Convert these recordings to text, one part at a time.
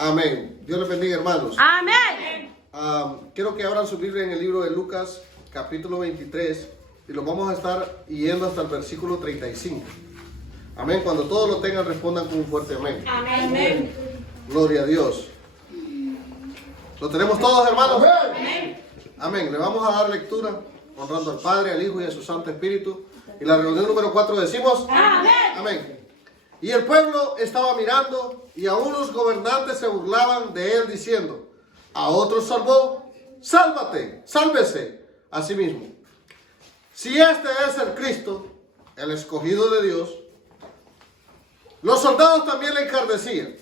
Amén. Dios les bendiga, hermanos. Amén. Quiero que abran su Biblia en el libro de Lucas, capítulo 23, y lo vamos a estar yendo hasta el versículo 35. Amén. Cuando todos lo tengan, respondan con un fuerte amén. Amén. Gloria a Dios. ¿Lo tenemos todos, hermanos? Amén. Amén. Le vamos a dar lectura, honrando al Padre, al Hijo y a su Santo Espíritu. Y la reunión número 4 decimos: Amén. Amén. Y el pueblo estaba mirando, y aún los gobernantes se burlaban de él, diciendo: a otros salvó, sálvate, sálvese a sí mismo. Si este es el Cristo, el escogido de Dios. Los soldados también le encardecían,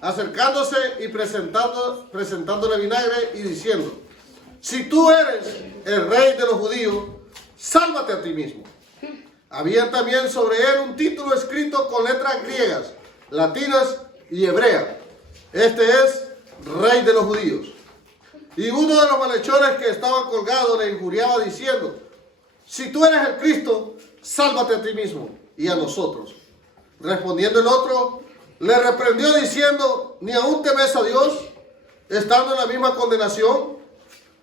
acercándose y presentándole vinagre y diciendo: si tú eres el rey de los judíos, sálvate a ti mismo. Había también sobre él un título escrito con letras griegas, latinas y hebreas: este es Rey de los Judíos. Y uno de los malhechores que estaban colgados le injuriaba diciendo: si tú eres el Cristo, sálvate a ti mismo y a nosotros. Respondiendo el otro, le reprendió diciendo: ¿ni aún temes a Dios, estando en la misma condenación?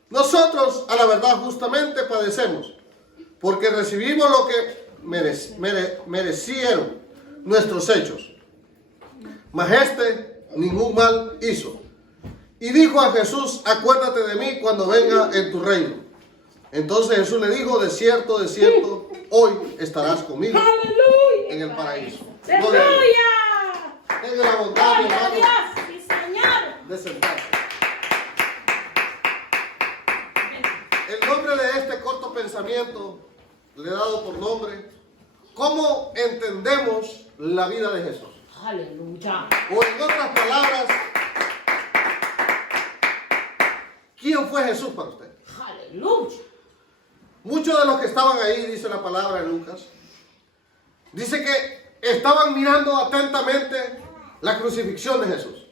Nosotros, a la verdad, justamente padecemos, porque recibimos lo que merecieron nuestros hechos. Mas este ningún mal hizo. Y dijo a Jesús: acuérdate de mí cuando venga en tu reino. Entonces Jesús le dijo: de cierto, hoy estarás conmigo en el paraíso. ¡Aleluya! Tenga la bondad, mi ¡Gloria a hermano, Dios! ¡Sí, Señor! de sentarse. El nombre de este corto pensamiento le he dado por nombre: ¿cómo entendemos la vida de Jesús? ¡Aleluya! O en otras palabras, ¿quién fue Jesús para usted? ¡Aleluya! Muchos de los que estaban ahí, dice la palabra en Lucas, dice que estaban mirando atentamente la crucifixión de Jesús.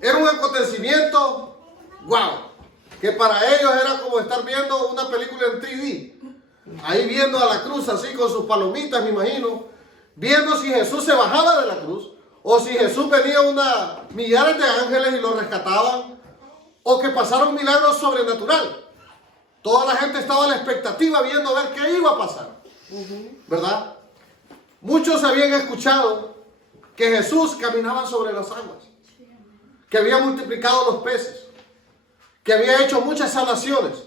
Era un acontecimiento, wow, que para ellos era como estar viendo una película en 3D. Ahí viendo a la cruz así con sus palomitas, me imagino, viendo si Jesús se bajaba de la cruz, o si Jesús venía millares de ángeles y lo rescataban, o que pasara un milagro sobrenatural. Toda la gente estaba a la expectativa viendo a ver qué iba a pasar, ¿verdad? Muchos habían escuchado que Jesús caminaba sobre las aguas, que había multiplicado los peces, que había hecho muchas sanaciones.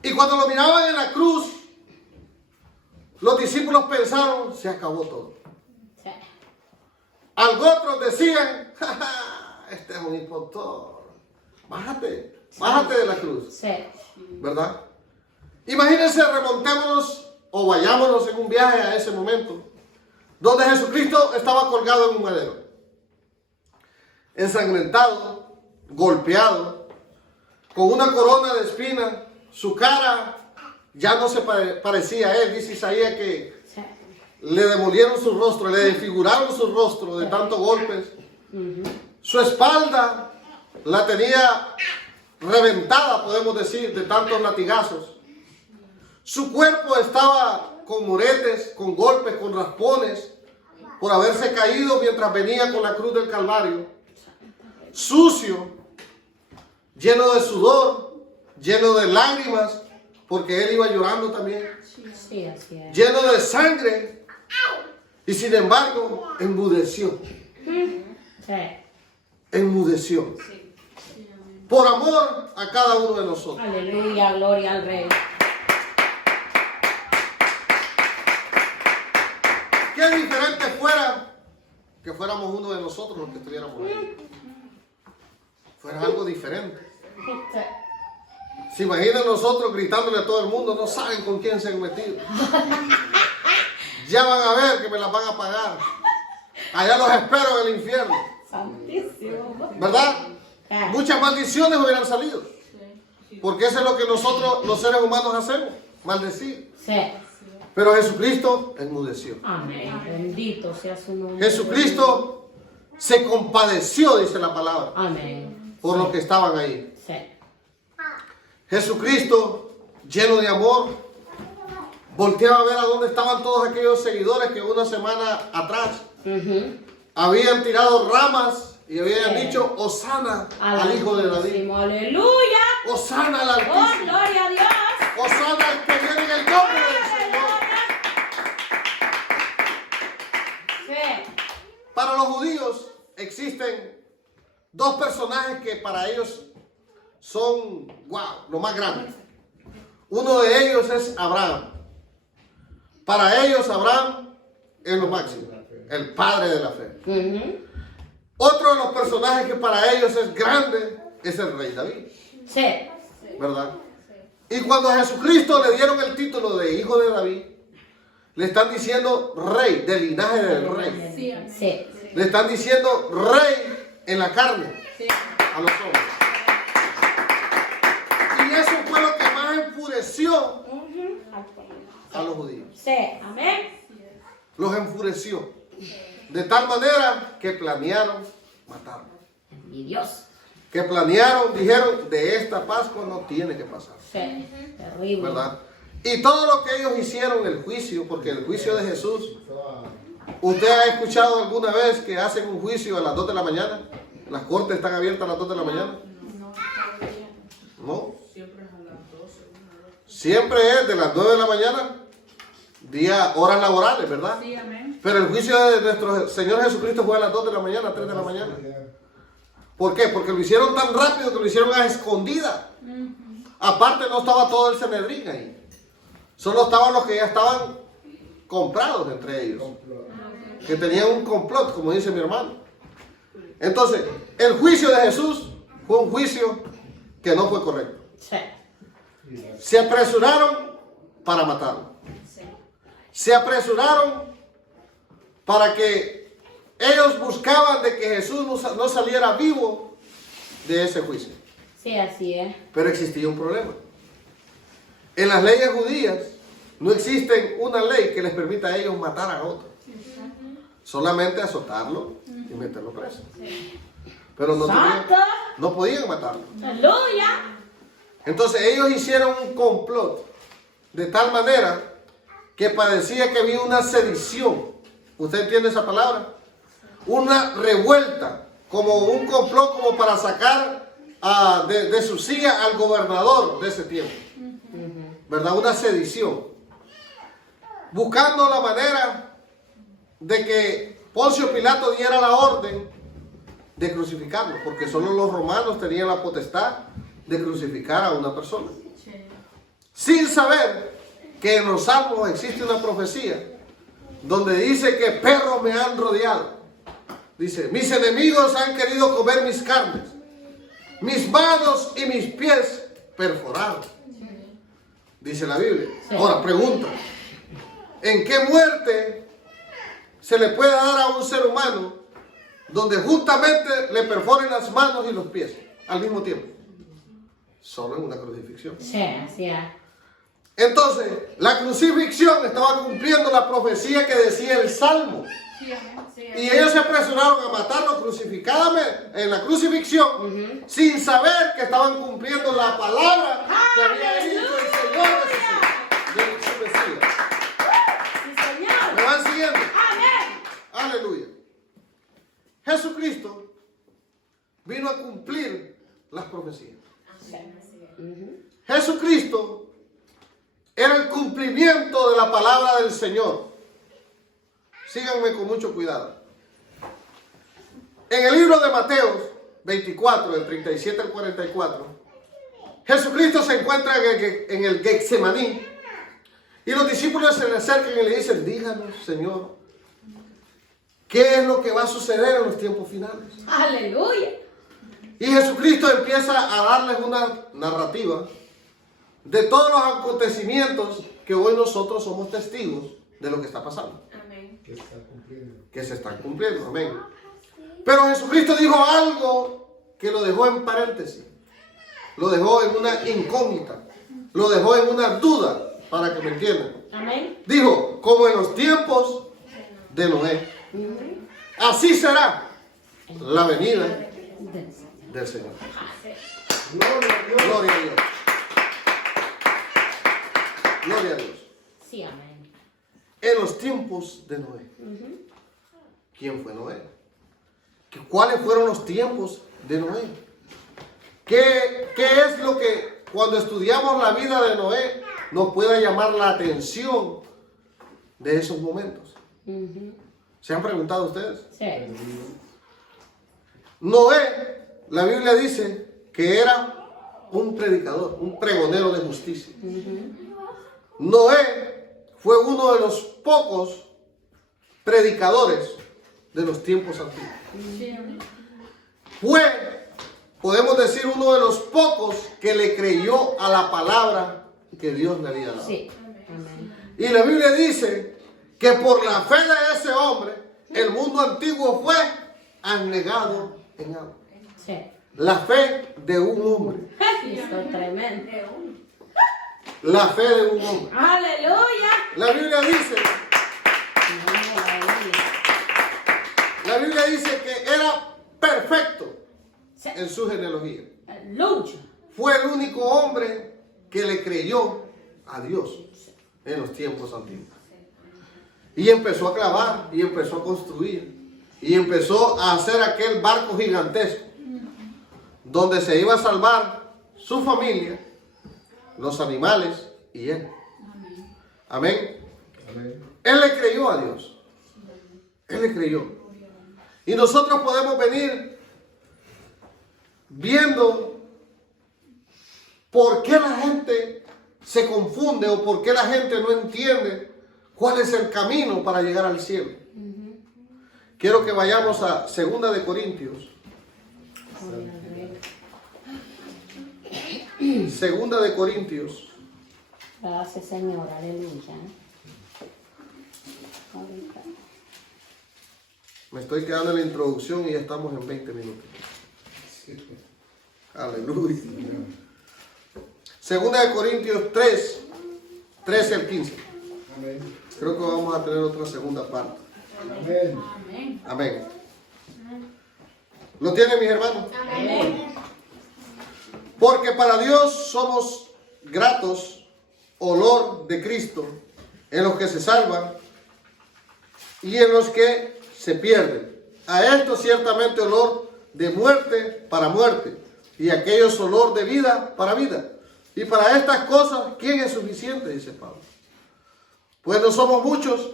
Y cuando lo miraban en la cruz, los discípulos pensaron: se acabó todo. Sí. Algunos decían: ¡ja, ja! Este es un impostor. Bájate de la cruz. Sí. ¿Verdad? Imagínense, remontémonos o vayámonos en un viaje a ese momento, donde Jesucristo estaba colgado en un madero, ensangrentado, golpeado, con una corona de espinas. Su cara ya no se parecía a él. Dice Isaías que Sí. le demolieron su rostro, le desfiguraron su rostro de tantos golpes. Su espalda la tenía reventada, podemos decir, de tantos latigazos. Su cuerpo estaba con moretes, con golpes, con raspones, por haberse caído mientras venía con la cruz del Calvario. Sucio, lleno de sudor, lleno de lágrimas, porque él iba llorando también. Sí, así es. Lleno de sangre, y sin embargo, enmudeció. Sí. Enmudeció. Por amor a cada uno de nosotros. Aleluya, gloria al Rey. Qué diferente fuera que fuéramos uno de nosotros los que estuviéramos ahí. Fuera algo diferente. Sí. Se imaginan nosotros gritándole a todo el mundo: no saben con quién se han metido. Ya van a ver que me las van a pagar. Allá los espero en el infierno. Santísimo. ¿Verdad? Muchas maldiciones hubieran salido. Porque eso es lo que nosotros los seres humanos hacemos: maldecir. Sí. Pero Jesucristo enmudeció. Amén. Bendito sea su nombre. Jesucristo se compadeció, dice la palabra, Amén. por los que estaban ahí. Sí. Jesucristo, lleno de amor, volteaba a ver a dónde estaban todos aquellos seguidores que una semana atrás habían tirado ramas y habían Sí. dicho, Hosana al hijo de David. Altísimo, aleluya. Hosana al Oh, Altísimo. gloria a Dios. Hosana al que viene en el nombre del Señor. Sí. Para los judíos existen dos personajes que para ellos son, wow, lo más grande. Uno de ellos es Abraham. Para ellos Abraham es lo máximo, el padre de la fe. Ujú. Otro de los personajes que para ellos es grande es el rey David, Sí. ¿verdad? Y cuando a Jesucristo le dieron el título de hijo de David, le están diciendo rey, del linaje del rey. Sí. Le están diciendo rey en la carne a los hombres. Y eso fue lo que más enfureció a los judíos. Sí. Amén. Los enfureció. De tal manera que planearon matarlo. Mi Dios. Que planearon, dijeron, de esta Pascua no tiene que pasar. Sí. Terrible. ¿Verdad? Y todo lo que ellos hicieron, el juicio, porque el juicio de Jesús, ¿usted ha escuchado alguna vez que hacen un juicio a las 2 de la mañana? ¿Las cortes están abiertas a las 2 de la mañana? No. Siempre es de las 9 de la mañana, horas laborales, ¿verdad? Sí, amén. Pero el juicio de nuestro Señor Jesucristo fue a las 2 de la mañana, 3 de la mañana. ¿Por qué? Porque lo hicieron tan rápido que lo hicieron a escondida. Aparte no estaba todo el Sanedrín ahí. Solo estaban los que ya estaban comprados entre ellos. Que tenían un complot, como dice mi hermano. Entonces, el juicio de Jesús fue un juicio que no fue correcto. Sí. Se apresuraron para matarlo. Se apresuraron para que ellos buscaban de que Jesús no saliera vivo de ese juicio. Sí, así es. Pero existía un problema. En las leyes judías no existe una ley que les permita a ellos matar a otro. Solamente azotarlo y meterlo preso. Pero Santo. no podían matarlo. Aleluya. Entonces ellos hicieron un complot de tal manera que parecía que había una sedición. ¿Usted entiende esa palabra? Una revuelta, como un complot como para sacar de su silla al gobernador de ese tiempo. ¿Verdad? Una sedición. Buscando la manera de que Poncio Pilato diera la orden de crucificarlo, porque solo los romanos tenían la potestad de crucificar a una persona. Sin saber que en los Salmos existe una profecía donde dice que perros me han rodeado. Dice, mis enemigos han querido comer mis carnes, mis manos y mis pies perforaron. Dice la Biblia. Sí. Ahora pregunta, ¿en qué muerte se le puede dar a un ser humano donde justamente le perforen las manos y los pies al mismo tiempo? Solo en una crucifixión. Sí, así es. Entonces, la crucifixión estaba cumpliendo la profecía que decía el Salmo. Sí, amén. Sí, Y ellos se apresuraron a matarlo crucificadamente en la crucifixión, sin saber que estaban cumpliendo la palabra que había dicho el Señor de su Mesías. Sí, Señor. ¿Me van siguiendo? Amén. Aleluya. Jesucristo vino a cumplir las profecías. Jesucristo era el cumplimiento de la palabra del Señor. Síganme con mucho cuidado. En el libro de Mateo 24, del 37 al 44, Jesucristo se encuentra en el Getsemaní y los discípulos se le acercan y le dicen, díganos, Señor, ¿qué es lo que va a suceder en los tiempos finales? Aleluya. Y Jesucristo empieza a darles una narrativa de todos los acontecimientos que hoy nosotros somos testigos de lo que está pasando. amén. Que se están cumpliendo, amén. Pero Jesucristo dijo algo que lo dejó en paréntesis, lo dejó en una incógnita, lo dejó en una duda, para que me entiendan. Amén. Dijo, como en los tiempos de Noé, así será la venida del Señor. Gloria a Dios. Gloria a Dios. Sí, amén. En los tiempos de Noé. ¿Quién fue Noé? ¿Cuáles fueron los tiempos de Noé? ¿Qué es lo que cuando estudiamos la vida de Noé nos pueda llamar la atención de esos momentos? ¿Se han preguntado ustedes? Sí. Noé, la Biblia dice que era un predicador, un pregonero de justicia. Noé fue uno de los pocos predicadores de los tiempos antiguos. Fue, podemos decir, uno de los pocos que le creyó a la palabra que Dios le había dado. Sí. Amén. Y la Biblia dice que por la fe de ese hombre, el mundo antiguo fue anegado en agua. Sí. La fe de un hombre. Esto es tremendo. La fe de un hombre. Aleluya. La Biblia dice, que era perfecto Sí. en su genealogía. Aleluya. Fue el único hombre que le creyó a Dios en los tiempos antiguos. Y empezó a clavar, y empezó a construir, y empezó a hacer aquel barco gigantesco, donde se iba a salvar su familia, los animales y él. Amén. Él le creyó a Dios. Él le creyó. Y nosotros podemos venir viendo por qué la gente se confunde o por qué la gente no entiende cuál es el camino para llegar al cielo. Quiero que vayamos a 2 de Corintios. 2 de Corintios. Gracias, Señor. Aleluya. Me estoy quedando en la introducción y ya estamos en 20 minutos. Aleluya. 2 de Corintios 3, 13 al 15. Amén. Creo que vamos a tener otra segunda parte. Amén. Amén. ¿Lo tienen, mis hermanos? Amén. Porque para Dios somos gratos, olor de Cristo, en los que se salvan y en los que se pierden. A esto ciertamente olor de muerte para muerte, y a aquellos olor de vida para vida. Y para estas cosas, ¿quién es suficiente? Dice Pablo. Pues no somos muchos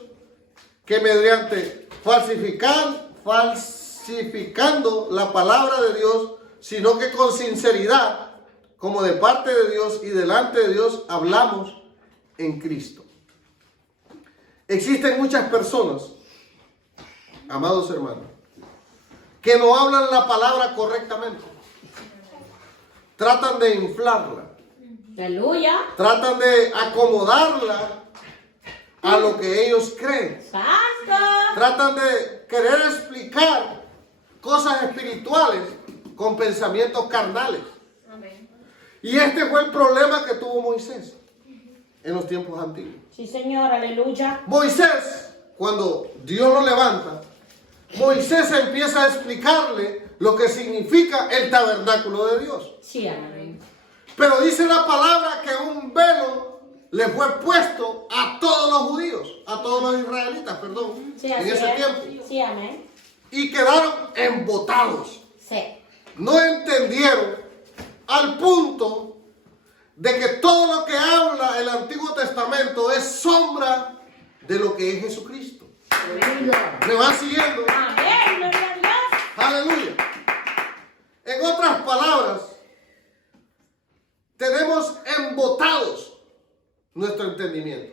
que mediante falsificando la palabra de Dios, sino que con sinceridad, como de parte de Dios y delante de Dios, hablamos en Cristo. Existen muchas personas, amados hermanos, que no hablan la palabra correctamente. Tratan de inflarla. Aleluya. Tratan de acomodarla a lo que ellos creen. Santo. Tratan de querer explicar cosas espirituales con pensamientos carnales. Y este fue el problema que tuvo Moisés en los tiempos antiguos. Sí, Señor. Aleluya. Moisés, cuando Dios lo levanta, Moisés empieza a explicarle lo que significa el tabernáculo de Dios. Sí, amén. Pero dice la palabra que un velo le fue puesto a todos los judíos, a todos los israelitas, perdón, Sí, en así ese es. tiempo. Sí, amén. Y quedaron embotados. Sí. No entendieron al punto de que todo lo que habla el Antiguo Testamento es sombra de lo que es Jesucristo. ¿Me van siguiendo? Amén. Gloria a Dios. Aleluya. En otras palabras, tenemos embotados nuestro entendimiento.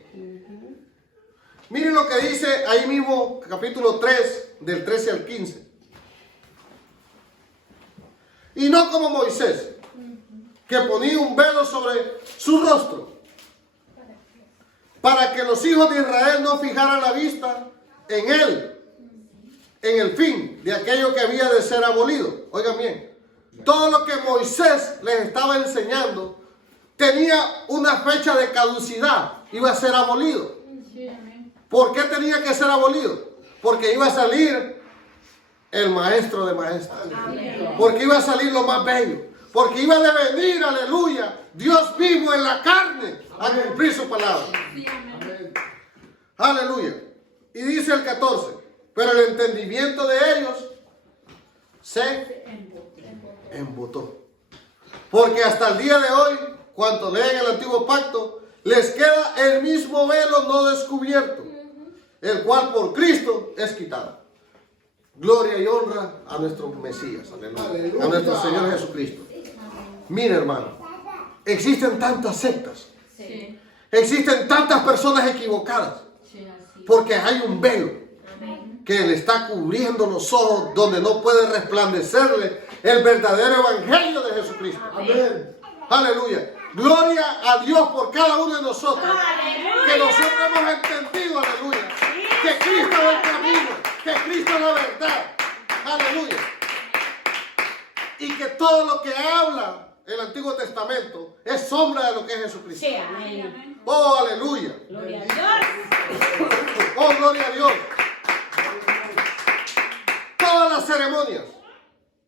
Miren lo que dice ahí mismo, capítulo 3, del 13 al 15. Y no como Moisés, que ponía un velo sobre su rostro, para que los hijos de Israel no fijaran la vista en él, en el fin de aquello que había de ser abolido. Oigan bien, todo lo que Moisés les estaba enseñando tenía una fecha de caducidad, iba a ser abolido. ¿Por qué tenía que ser abolido? Porque iba a salir el maestro de maestros. Porque iba a salir lo más bello. Porque iba a venir, aleluya, Dios mismo en la carne a cumplir su palabra. Aleluya. Y dice el 14, pero el entendimiento de ellos se embotó. Porque hasta el día de hoy, cuando leen el antiguo pacto, les queda el mismo velo no descubierto, el cual por Cristo es quitado. Gloria y honra a nuestro Mesías, aleluya, a nuestro Señor Jesucristo. Mira, hermano, existen tantas sectas, Sí. existen tantas personas equivocadas, Sí, así. porque hay un velo que le está cubriendo los ojos, donde no puede resplandecerle el verdadero evangelio de Jesucristo. Amén. Aleluya. Gloria a Dios por cada uno de nosotros. Aleluya. Que nosotros hemos entendido, aleluya, que Cristo es el camino, que Cristo es la verdad. Aleluya. Y que todo lo que habla el Antiguo Testamento es sombra de lo que es Jesucristo. Sí, amén. Oh, aleluya. Gloria a Dios. Oh, gloria a Dios.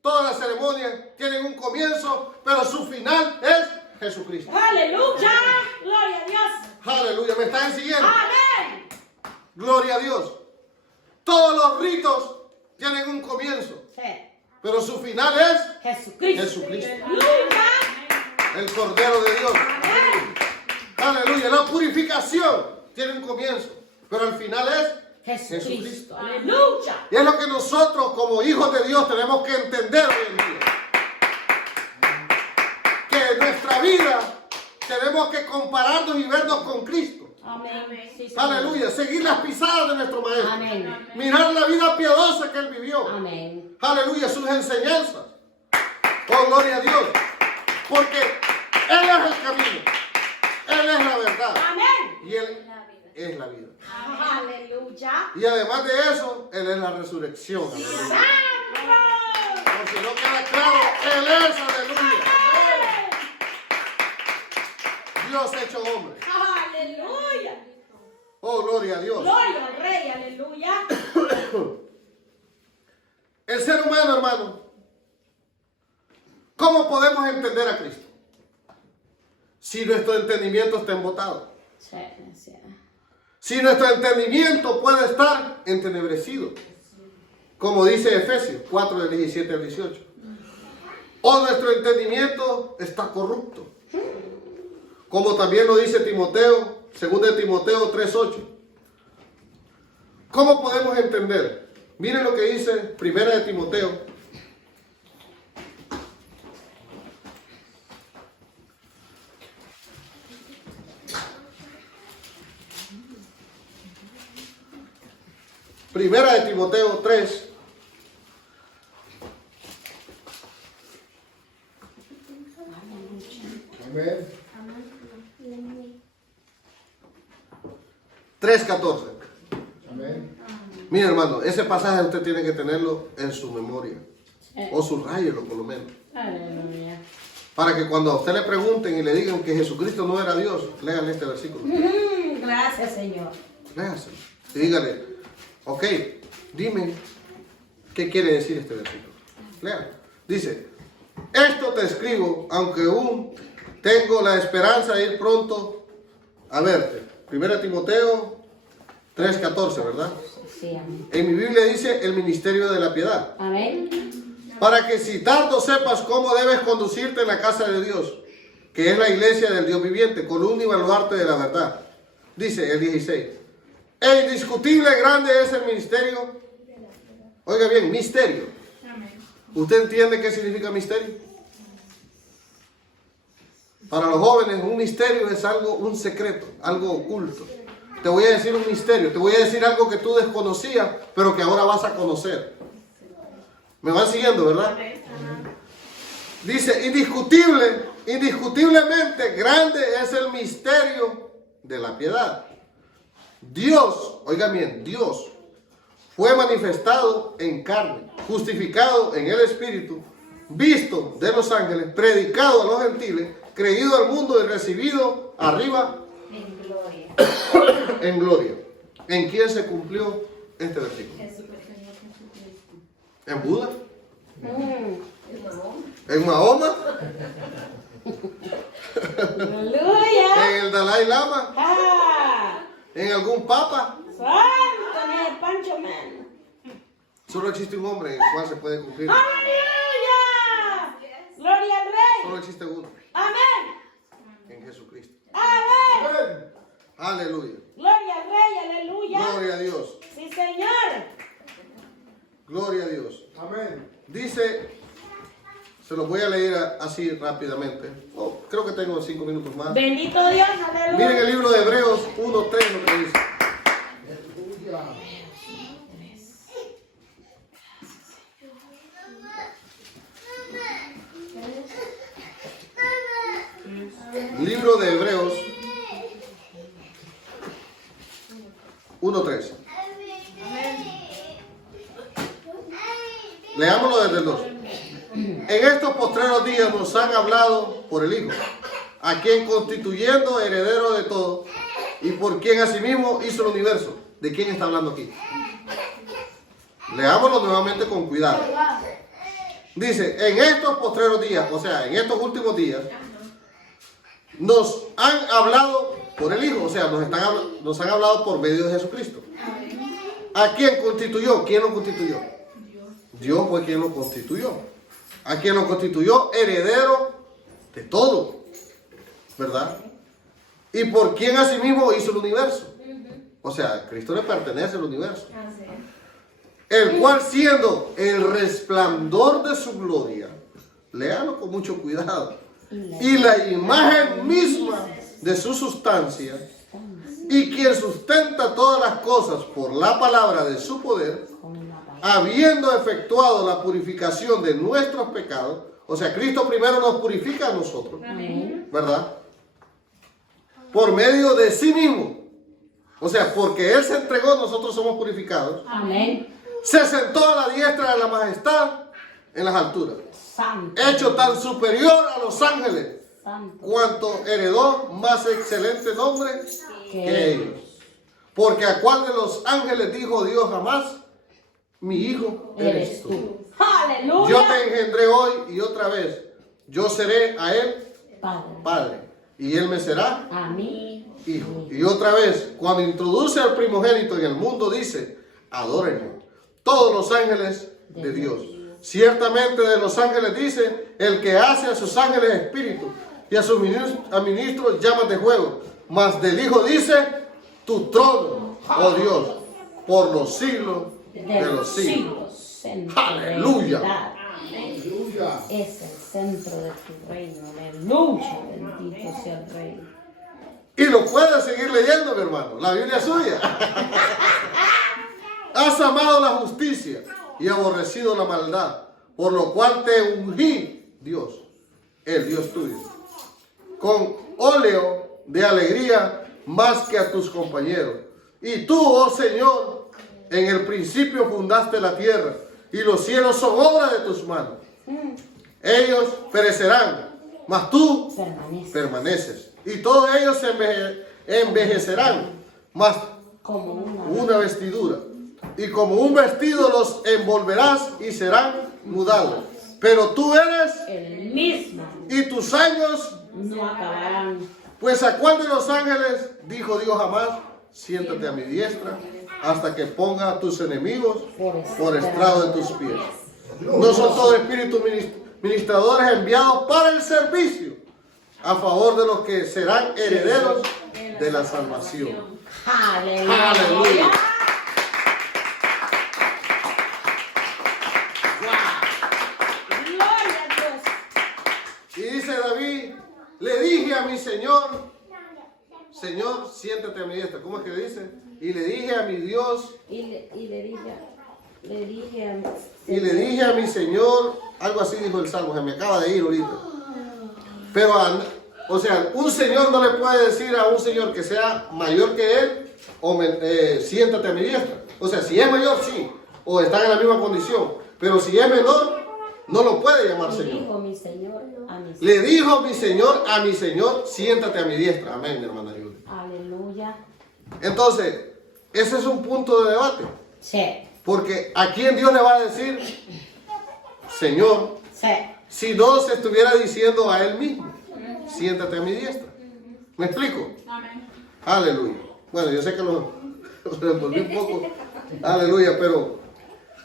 Todas las ceremonias tienen un comienzo, pero su final es Jesucristo. Aleluya. Gloria a Dios. Aleluya, ¿me están siguiendo? Amén. Gloria a Dios. Todos los ritos tienen un comienzo, Sí. pero su final es Jesucristo. Jesucristo, Aleluya. el Cordero de Dios. Amén. Aleluya, la purificación tiene un comienzo, pero al final es Jesucristo. Aleluya. Y es lo que nosotros como hijos de Dios tenemos que entender hoy en día. Que en nuestra vida tenemos que compararnos y vernos con Cristo. Amén. Sí, Señor. Aleluya, seguir las pisadas de nuestro Maestro. Amén. Mirar la vida piadosa que Él vivió. Amén. Aleluya, sus enseñanzas. Oh, gloria a Dios. Porque Él es el camino. Él es la verdad. Amén. Y Él es la vida. Aleluya. Y además de eso, Él es la resurrección. Aleluya. Por si no queda claro, Él es, aleluya, Dios hecho hombre. Aleluya. Oh, gloria a Dios. Gloria al Rey. Aleluya. El ser humano, hermano, ¿cómo podemos entender a Cristo? Si nuestro entendimiento está embotado. Sí, sí. Si nuestro entendimiento puede estar entenebrecido. Como dice Efesios 4, del 17 al 18. O nuestro entendimiento está corrupto. Como también lo dice Timoteo, 2 Timoteo 3:8. ¿Cómo podemos entender? Miren lo que dice 1 Timoteo. Primera de Timoteo 3. Amén. 3:14. Amén. Mire, hermano, ese pasaje usted tiene que tenerlo en su memoria. O subrayelo por lo menos. Aleluya. Para que cuando a usted le pregunten y le digan que Jesucristo no era Dios, léale este versículo. Gracias, Señor. Léaselo. Y dígale, ok, dime qué quiere decir este versículo. Léalo. Dice, esto te escribo, aunque aún tengo la esperanza de ir pronto a verte. 1 Timoteo 3:14, ¿verdad? Sí, amén. En mi Biblia dice el ministerio de la piedad. Amén. Para que si tanto sepas cómo debes conducirte en la casa de Dios, que es la iglesia del Dios viviente, columna y baluarte de la verdad. Dice el 16. E indiscutible grande es el ministerio. Oiga bien, misterio. ¿Usted entiende qué significa misterio? Para los jóvenes, un misterio es algo, un secreto, algo oculto. Te voy a decir un misterio, te voy a decir algo que tú desconocías, pero que ahora vas a conocer. ¿Me van siguiendo, verdad? Dice, indiscutiblemente grande es el misterio de la piedad. Dios, oigan bien, Dios fue manifestado en carne, justificado en el Espíritu, visto de los ángeles, predicado a los gentiles, creído al mundo y recibido arriba En gloria. en gloria. ¿En quién se cumplió este versículo? ¿En Buda? ¿En Mahoma? Aleluya. ¿En el Dalai Lama? Ah, ¿En algún papa? santo, en el Pancho Man. Solo existe un hombre en el cual se puede cumplir Aleluya. existe uno, Amén. en Jesucristo. Amén. Amén. Aleluya. Gloria al Rey, aleluya. Gloria a Dios. Sí, Señor. Gloria a Dios. Amén. Dice, se los voy a leer así rápidamente. Oh, creo que tengo 5 minutos más. Bendito Dios, aleluya. Miren el libro de Hebreos 1:3 lo que dice. Aleluya. Libro de Hebreos 1:3. Leámoslo desde el 2. En estos postreros días nos han hablado por el Hijo, a quien constituyendo heredero de todo, y por quien asimismo hizo el universo. ¿De quién está hablando aquí? Leámoslo nuevamente con cuidado. Dice, en estos postreros días, o sea, en estos últimos días, nos han hablado por el Hijo, o sea, nos han hablado por medio de Jesucristo. ¿A quién constituyó? ¿Quién lo constituyó? Dios fue quien lo constituyó. A quien lo constituyó heredero de todo, ¿verdad? Y por quien asimismo hizo el universo. O sea, a Cristo le pertenece el universo. El cual siendo el resplandor de su gloria, léalo con mucho cuidado, y la imagen misma de su sustancia, y quien sustenta todas las cosas por la palabra de su poder, habiendo efectuado la purificación de nuestros pecados, o sea, Cristo primero nos purifica a nosotros, ¿verdad? Por medio de sí mismo, o sea, porque Él se entregó, nosotros somos purificados. Amén. Se sentó a la diestra de la majestad en las alturas, Santo. hecho tan superior a los ángeles, Santo. cuanto heredó más excelente nombre que ellos. Porque a cuál de los ángeles dijo Dios jamás, mi hijo eres tú. Aleluya. Yo te engendré hoy y otra vez, yo seré a él Padre. padre, y él me será A mí. hijo. Y otra vez, cuando introduce al primogénito en el mundo, dice, adórenlo, todos los ángeles de Dios. Ciertamente de los ángeles dice, el que hace a sus ángeles espíritu y a sus ministros llamas de fuego. Mas del Hijo dice, tu trono, oh Dios, por los siglos de los siglos. Centro Aleluya. de verdad. Aleluya. Es el centro de tu reino. Aleluya. Bendito sea el Rey. Y lo puedes seguir leyendo, mi hermano. La Biblia es suya. Has amado la justicia y aborrecido la maldad, por lo cual te ungí, Dios, el Dios tuyo, con óleo de alegría más que a tus compañeros. Y tú, oh Señor, en el principio fundaste la tierra, y los cielos son obra de tus manos. Ellos perecerán, mas tú Permanece permaneces. Y todos ellos se envejecerán, mas como una vestidura. Y como un vestido los envolverás y serán mudados. Pero tú eres el mismo. y tus años, No acabarán. pues a cuál de los ángeles dijo Dios jamás, siéntate a mi diestra hasta que ponga a tus enemigos por estrado de tus pies. No son todos espíritus ministradores enviados para el servicio a favor de los que serán herederos de la salvación. Aleluya. Aleluya. Gloria a Dios. Y dice David, le dije a mi Señor, Señor, siéntate a mi diestra. ¿Cómo es que dice? Y le dije a mi Dios, Y le dije a mi Señor, algo así dijo el Salmo, se me acaba de ir ahorita. Pero, o sea, un Señor no le puede decir a un Señor que sea mayor que él, siéntate a mi diestra. O sea, si es mayor, sí, o están en la misma condición. Pero si es menor, no lo puede llamar le Señor. dijo mi Señor a mi Señor. Le dijo mi Señor a mi Señor, siéntate a mi diestra. Amén, mi hermana Julia. Aleluya. Entonces, ese es un punto de debate. Sí. Porque ¿a quién Dios le va a decir Señor? Sí. Si no se estuviera diciendo a Él mismo, siéntate a mi diestra. ¿Me explico? Amén. Aleluya. Bueno, yo sé que lo revolví un poco. Aleluya, pero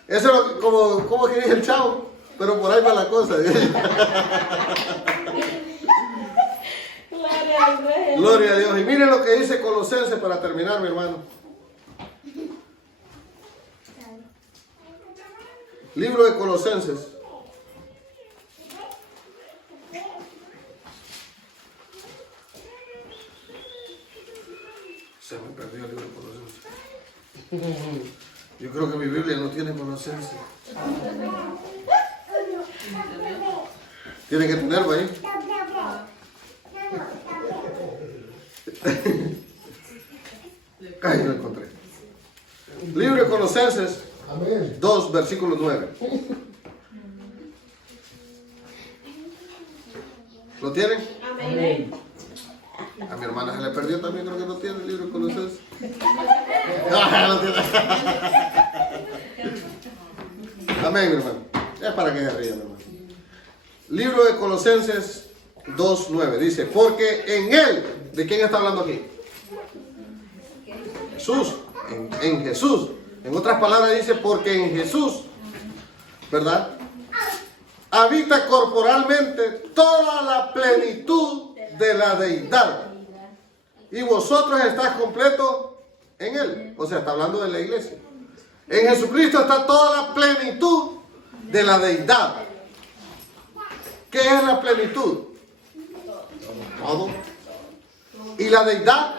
eso es como que dije el chavo, pero por ahí va la cosa. Gloria a Dios. Y miren lo que dice Colosenses para terminar, mi hermano. Libro de Colosenses. Se me perdió el libro de Colosenses. Yo creo que mi Biblia no tiene Colosenses. Tiene que tenerlo ahí. Ay, lo encontré. Libro de Colosenses Amén. 2, versículo 9. ¿Lo tienen? Amén. A mi hermana se le perdió también, creo que no tiene el libro de Colosenses. Ah, no tiene. Amén, mi hermano. Es para que se ría, mi hermano. Libro de Colosenses 2, 9. Dice, porque en él, ¿de quién está hablando aquí? Jesús. En Jesús. En otras palabras dice, porque en Jesús, ¿verdad? Habita corporalmente toda la plenitud de la deidad. Y vosotros estáis completos en Él. O sea, está hablando de la iglesia. En Jesucristo está toda la plenitud de la deidad. ¿Qué es la plenitud? Todo. Y la deidad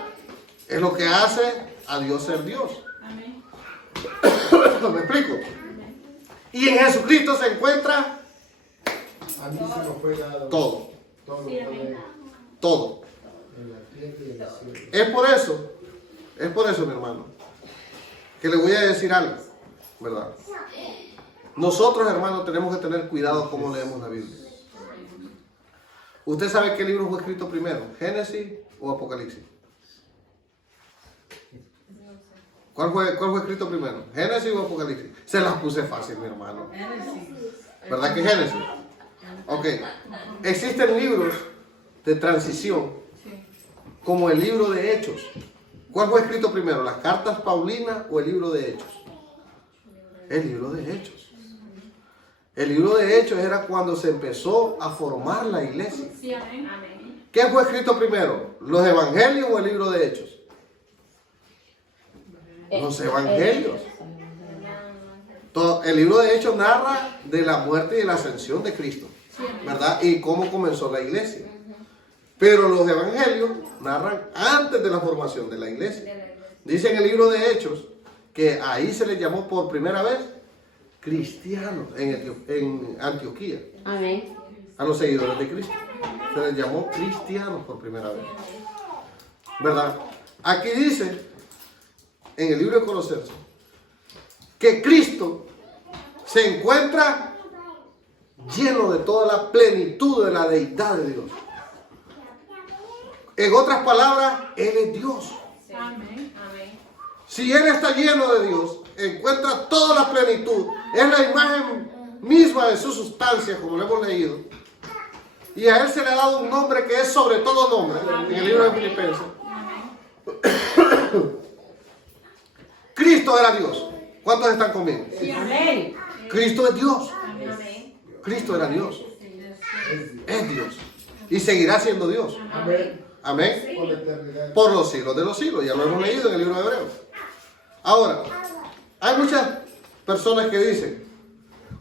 es lo que hace a Dios ser Dios. ¿Me explico? Y en Jesucristo se encuentra A mí se me fue dado todo. todo lo que Todo. en la tierra y en el cielo. Es por eso, mi hermano, que le voy a decir algo, ¿verdad? Nosotros, hermanos, tenemos que tener cuidado cómo leemos la Biblia. ¿Usted sabe qué libro fue escrito primero? ¿Génesis o Apocalipsis? ¿Cuál fue escrito primero? ¿Génesis o Apocalipsis? Se las puse fácil, mi hermano. ¿Verdad que Génesis? Ok. Existen libros de transición, como el libro de Hechos. ¿Cuál fue escrito primero? ¿Las cartas Paulinas o el libro de Hechos? El libro de Hechos. El libro de Hechos era cuando se empezó a formar la iglesia. Sí, amén. Amén. ¿Qué fue escrito primero? ¿Los evangelios o el libro de Hechos? Los evangelios. El libro de Hechos narra de la muerte y de la ascensión de Cristo, ¿verdad? Y cómo comenzó la iglesia. Pero los evangelios narran antes de la formación de la iglesia. Dice en el libro de Hechos que ahí se les llamó por primera vez cristianos en Antioquía. Amén. A los seguidores de Cristo se les llamó cristianos por primera vez, ¿verdad? Aquí dice en el libro de Colosenses que Cristo se encuentra lleno de toda la plenitud de la deidad de Dios. En otras palabras, Él es Dios. Amén. Amén. Si Él está lleno de Dios, encuentra toda la plenitud. Es la imagen misma de su sustancia, como lo hemos leído. Y a Él se le ha dado un nombre que es sobre todo nombre, en el libro de Filipenses. Cristo era Dios. ¿Cuántos están conmigo? Amén. Cristo es Dios. Amén. Cristo era Dios. Es Dios. Y seguirá siendo Dios. Amén. Amén. Por la eternidad. Por los siglos de los siglos. Ya lo hemos leído en el libro de Hebreos. Ahora, hay muchas personas que dicen,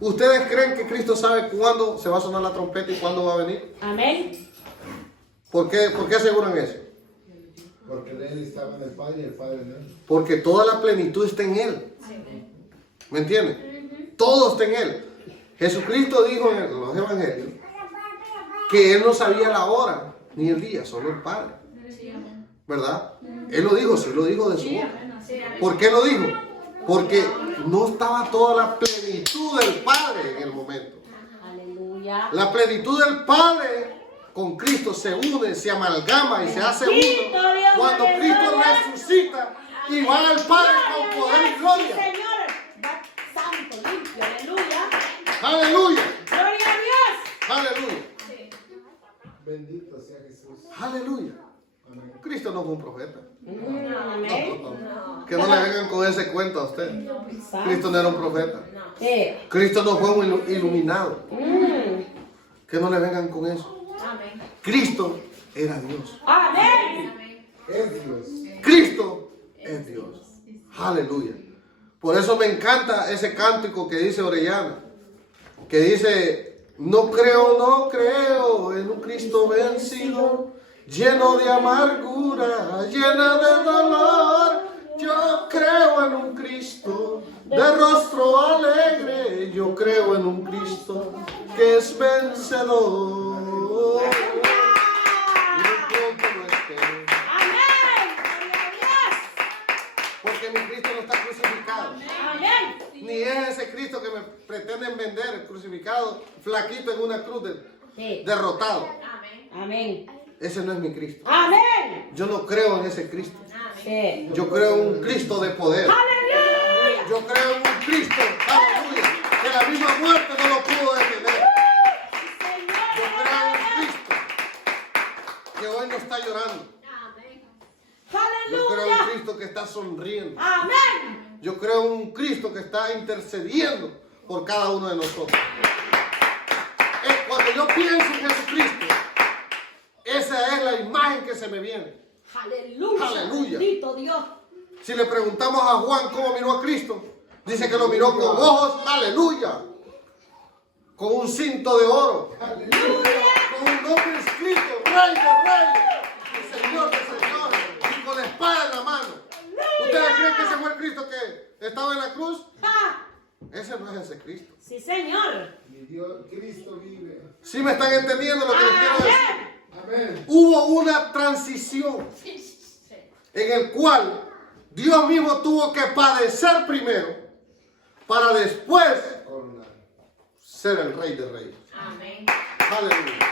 ¿ustedes creen que Cristo sabe cuándo se va a sonar la trompeta y cuándo va a venir? Amén. ¿Por qué aseguran eso? Porque en él estaba en el Padre y el Padre en él. Porque toda la plenitud está en Él. ¿Me entienden? Todo está en Él. Jesucristo dijo en los evangelios que Él no sabía la hora ni el día, solo el Padre. ¿Verdad? Él lo dijo, sí lo dijo de su boca. ¿Por qué lo dijo? Porque no estaba toda la plenitud del Padre en el momento. Aleluya. La plenitud del Padre con Cristo se une, se amalgama y se hace uno cuando Cristo resucita y va al Padre con poder y gloria. Señor, va santo, limpio, aleluya. Aleluya, Gloria a Dios. aleluya, Bendito sea Jesús. aleluya. Amén. Cristo no fue un profeta. Amén. Que no le vengan con ese cuento a usted. Cristo no era un profeta. ¿Qué? Cristo no fue un iluminado. Que no le vengan con eso. Amén. Cristo era Dios. Amén. Amén. Es Dios. Cristo es Dios. Aleluya. Por eso me encanta ese cántico que dice Orellana, que dice, no creo en un Cristo vencido, lleno de amargura, llena de dolor. Yo creo en un Cristo de rostro alegre, yo creo en un Cristo que es vencedor. Y un pronto lo espero, Amén. Gloria a Dios. porque mi Cristo no está crucificado. Amén. Ni es ese Cristo que me pretenden vender, crucificado, flaquito en una cruz, Sí. derrotado. Amén. Amén. Ese no es mi Cristo. Amén. Yo no creo en ese Cristo. Sí. Yo creo en un Cristo de poder. Aleluya. Yo creo en un Cristo, aleluya, que la misma muerte no lo pudo detener. Yo creo en un Cristo que hoy no está llorando. Amén. Yo creo en un Aleluya. Cristo que está sonriendo. Amén. Yo creo en un Cristo que está intercediendo por cada uno de nosotros. Cuando yo pienso en Jesucristo, esa es la imagen que se me viene. Aleluya. Aleluya. Bendito Dios. Si le preguntamos a Juan cómo miró a Cristo, dice que lo miró con ojos, aleluya, con un cinto de oro, con un nombre escrito, Rey de Reyes, Señor de Señores, y con la espada en la mano. ¿Ustedes creen que ese fue el Cristo que estaba en la cruz? Ah, Ese no es ese Cristo. sí, Señor. Mi Dios, Cristo vive. ¿Sí me están entendiendo lo que les quiero decir? Amén. Hubo una transición en el cual Dios mismo tuvo que padecer primero para después Coronar. ser el Rey de Reyes. Amén. Aleluya.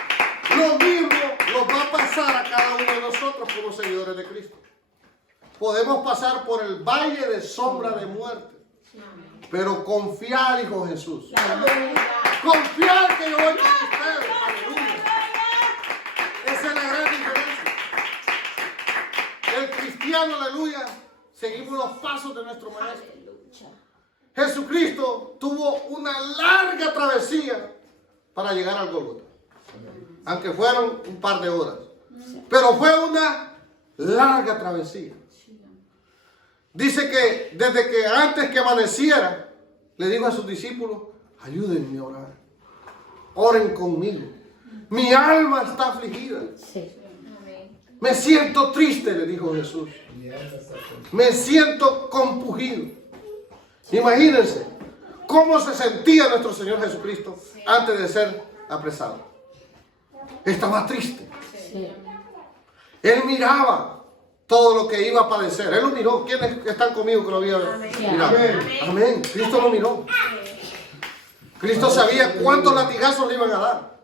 Lo mismo nos va a pasar a cada uno de nosotros como seguidores de Cristo. Podemos pasar por el valle de sombra de muerte, pero confiar, dijo Jesús. Confiar que yo voy con ustedes. Aleluya. Esa es la gran diferencia. El cristiano, aleluya, seguimos los pasos de nuestro maestro. Jesucristo tuvo una larga travesía para llegar al Gólgota, aunque fueron un par de horas, pero fue una larga travesía. Dice que desde que antes que amaneciera, le dijo a sus discípulos, ayúdenme a orar, oren conmigo, mi alma está afligida, Sí. Amén. me siento triste, le dijo Jesús, Mi alma está con- me siento compungido. Imagínense cómo se sentía nuestro Señor Jesucristo antes de ser apresado. Estaba triste. Sí. Él miraba todo lo que iba a padecer. Él lo miró. ¿Quiénes están conmigo que lo había mirado? Amén. Amén. Cristo lo miró. Cristo sabía cuántos latigazos le iban a dar.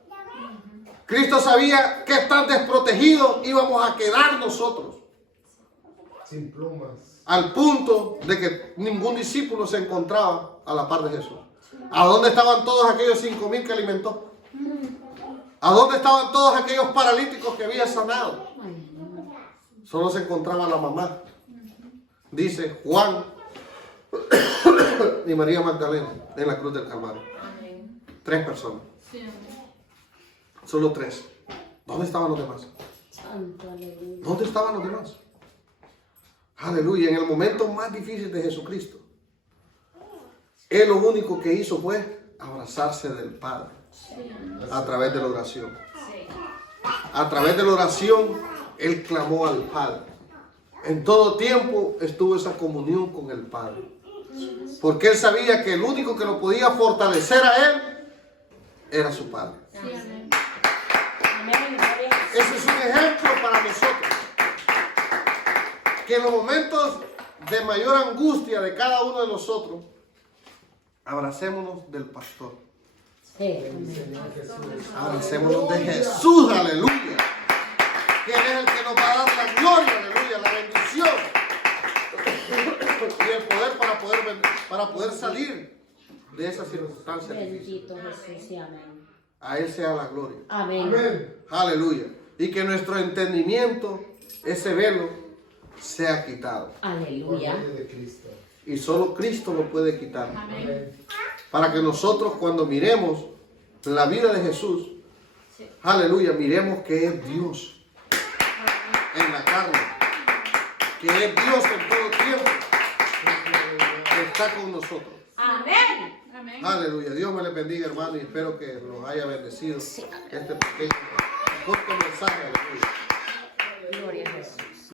Cristo sabía qué tan desprotegidos íbamos a quedar nosotros. Sin plumas. Al punto de que ningún discípulo se encontraba a la par de Jesús. ¿A dónde estaban todos aquellos 5,000 que alimentó? ¿A dónde estaban todos aquellos paralíticos que había sanado? Solo se encontraba la mamá. Dice Juan y María Magdalena en la cruz del Calvario. Amén. 3 personas. Sí, amén. Solo 3. ¿Dónde estaban los demás? Santo, aleluya. ¿Dónde estaban los demás? Aleluya. En el momento más difícil de Jesucristo, Él lo único que hizo fue abrazarse del Padre a través de la oración. Sí. A través de la oración, Él clamó al Padre. En todo tiempo estuvo esa comunión con el Padre. Porque Él sabía que el único que lo podía fortalecer a Él era su Padre. Sí, amén. Amén. Gloria a Dios. Ese es un ejemplo para nosotros. Que en los momentos de mayor angustia de cada uno de nosotros, abracémonos del pastor. Sí. Amén. Señor Jesús. Abracémonos de Jesús, aleluya. Que Él es el que nos va a dar la gloria, aleluya, la bendición. Y el poder para poder salir de esa circunstancia difícil. Bendito Jesús y amén. A Él sea la gloria. Amén. Amén. Aleluya. Y que nuestro entendimiento, ese velo, sea quitado. Por Aleluya. medio de Cristo. Y solo Cristo lo puede quitar. Amén. Para que nosotros cuando miremos la vida de Jesús, aleluya, miremos que es Dios. en la carne, que es Dios en todo tiempo, que está con nosotros. Amén. Amén. Aleluya. Dios me le bendiga, hermano, y espero que los haya bendecido este pequeño corto mensaje. Aleluya. Gloria a Jesús.